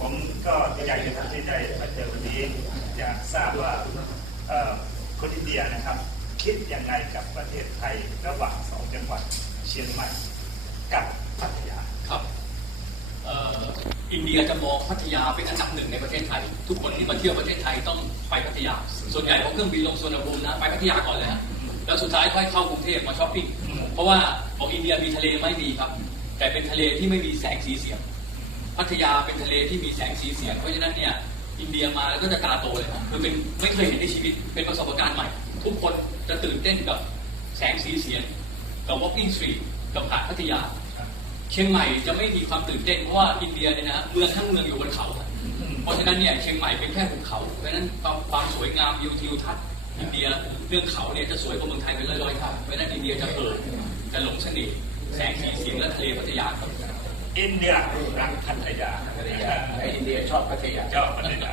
ผมก็อยากจะทำที่ได้มาเจอวันนี้อยากทราบว่าคนอินเดียนะครับ คิดยังไงกับประเทศไทยระหว่างสองจังหวัดเชียงใหม่กับพัทยาครับอินเดียจะมองพัทยาเป็นอันดับหนึ่งในประเทศไทย ทุกคนที่มาเที่ยวประเทศไทยต้องไปพัทยา ส่วนใหญ่พอเครื่องบินลงสวนภูมินะไปพัทยาก่อนเลยฮะแล้วสุดท้ายค่อยเข้ากรุงเทพมาช้อปปิ้งเพราะว่าบอกอินเดียมีทะเลไม่มีครับ แต่เป็นทะเลที่ไม่มีแสงสีเสียง พัทยาเป็นทะเลที่มีแสงสีเสียง เพราะฉะนั้นเนี่ยอินเดียมาแล้วก็จะตาโตเลยครับคือเป็นไม่เคยเห็นในชีวิตเป็นประสบการณ์ใหม่ ทุกคนจะตื่นเต้นกับแสงสีเสียง กับ walking street กับหาดพัทยา เชียงใหม่จะไม่มีความตื่นเต้นเพราะว่าอินเดียเนี่ยนะเมืองทั้งเมืองอยู่บนเขา เพราะฉะนั้นเนี่ยเชียงใหม่เป็นแค่ภูเขา เพราะฉะนั้นความสวยงามวิวทิวทัศน์อินเดียเรื่องเขาเนี่ยจะสวยกว่าเมืองไทยเป็นร้อยๆครับเพราะฉะนั้นอินเดียจะเอิบจะหลงเสน่ห์แสงสีเสียงและทะเลพัทยาครับ อินเดียรักพัทยาไอ้อินเดียชอบพัทยาชอบพัทยา